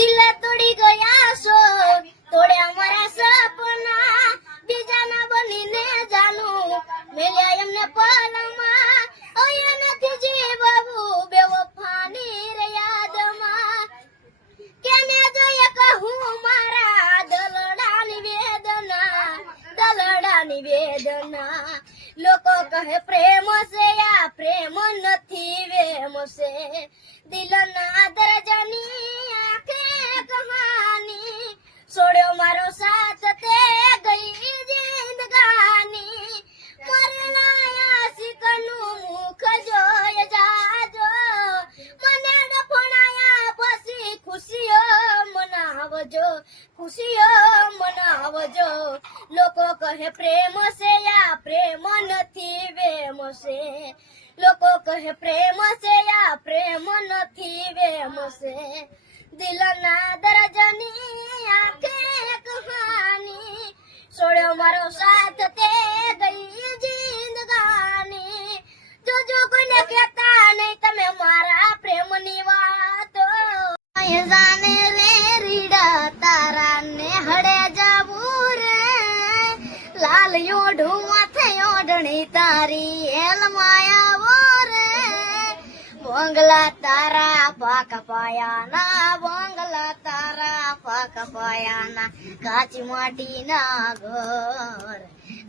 દિલ તોડી ગયા છો, તોડ્યા મારા સપના, બીજાના બનીને જાનું મેલ્યા એમને પલમાં. ઓય નથી જીવવું બેવફાની રે યાદમાં, કેને જોઈએ કહું મારા દલડાની વેદના. લોકો કહે પ્રેમ છે આ પ્રેમ નથી વેમ છે, દિલના દરજાની આંખે કહાની, છોડ્યો મારો સાથ તે ગઈ જિંદગાની. મરેલા આશિકનું મુખ જોઈ જાજો, મને દફનાયા પછી ખુશીઓ મનાવજો. લોકો કહે પ્રેમ છે આ પ્રેમ નથી વેમ છે, લોકો કહે પ્રેમ છે આ પ્રેમ નથી વેમ છે, દિલના દરજની આંખે કહાની, છોડ્યો મારો સાથ તે ગઈ જિંદગાની. જોજો કોઈને કહેતા નહીં તમે મારા પ્રેમની વાતો, જાને રે રીડા તારા ને હડે જાવું રે, લાલ યોઢું માથે ઓઢણી તારી એલ માયાવો રે. બોંગલા તારા પાક પાયાના, બોંગલા તારા પાક પાયાના, કાચી માટીના ઘર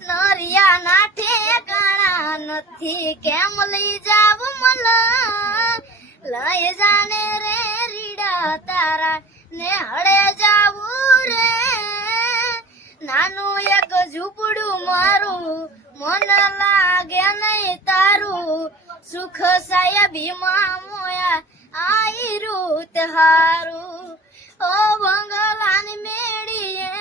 નરિયા ના ઠેકાણા નથી, કેમ લઈ જાવ મલા, લઈ જાને રે રીડા તારા ને હળે જાવું રે. નાનું એક ઝૂંપડું મારું મન લાગે નહીં તારું, સુખ સાહેબીમાં મોયા આઈ રૂત હારું. ઓ બંગલાની મેળીએ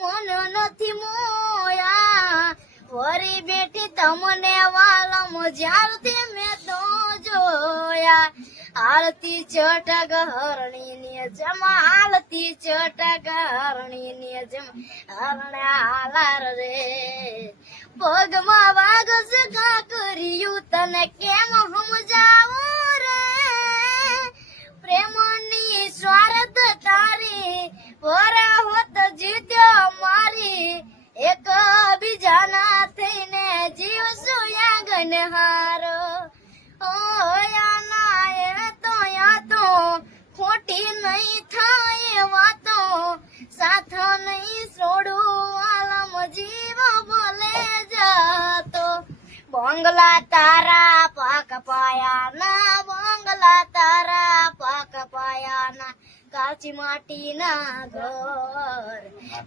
મન નથી મોયા, વરી બેઠી તમને વાલમ જ્યારથી મેં તો જોયા. આરતી ચટક હરણીની જેમ, આરતી ચટક હરણીની જેમ, હરણા હાલાર રે પગમાં વાગ સગા કર્યું તને કેમ સમજાવું રે. પ્રેમની સ્વાર્થ તારી વરા હોત જીત્યો મારી, એક બીજાના થઈને જીવશું યાગન હારો. તો ખોટી નહીં થાય વાતો, સાથ નહીં છોડું આલમ જીવ બોલે જાતો. બંગલા તારા પાક પાયાના, બંગલા તારા પાક પાયાના, કાચી માટીના ઘર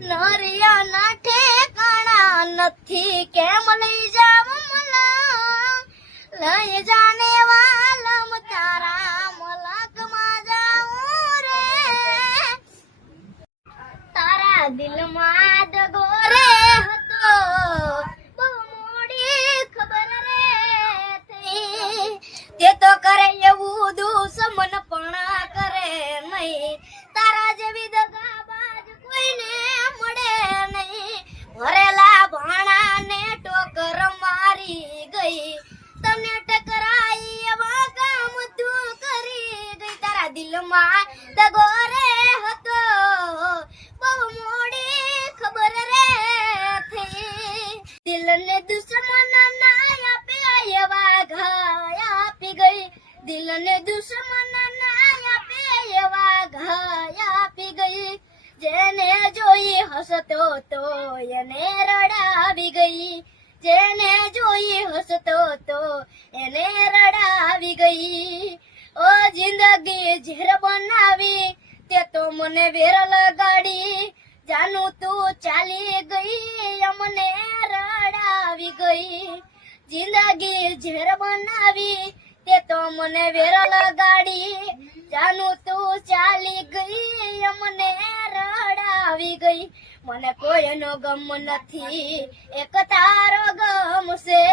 નરિયા ના ઠેકાણા નથી, કેમ લઈ જાવ મલા, લઈ જાને વાલમ તારા મલકમાં જાઉં રે. તારા દિલમાં દગો રે હતો, બહુ મોડી ખબર રે થઈ, તે તો કરે એવું દુશ્મન પણ કરે નહીં, તારા જેવી દગાબાજ કોઈને મળે નહીં. ભરેલા ભાણાને ટોકર મારી ગઈ, તમને ટકરાઈ એવા કામ તું કરી ગઈ. તારા દિલમાં દગો રે હતો, બહુ મોડી ખબર રે થઈ, દિલને દુશ્મન ના આપે એવા ઘાય આપી ગઈ, દિલને દુશ્મન ના આપે એવા ઘાય આપી ગઈ. જેને જોઈ હસતો તો એને રડાવી ગઈ, જેને જોઈ હસતો તો એને રડાવી ગઈ. ઓ જિંદગી ઝેર બનાવી તે તો મને વેર લગાડી, જાનું તું ચાલી ગઈ અમને રડાવી ગઈ. જિંદગી ઝેર બનાવી તે તો મને વેર લગાડી, જાનું તું ચાલી ગઈ અમને રડાવી ગઈ. મને કોઈનો ગમ નથી, એક તારો ગમ છે,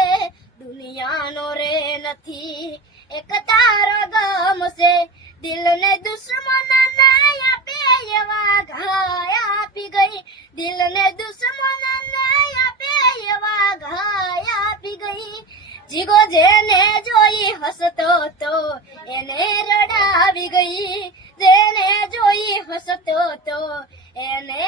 દુનિયાનો રે નથી, એક તારો ગમ છે. દિલને દુશ્મન ના આપે એવા ઘાય આપી ગઈ, દિલને દુશ્મન ના આપે એવા ઘાય આપી ગઈ. જીગો જેને જોઈ હસતો તો એને રડાવી ગઈ, જેને જોઈ હસતો તો એને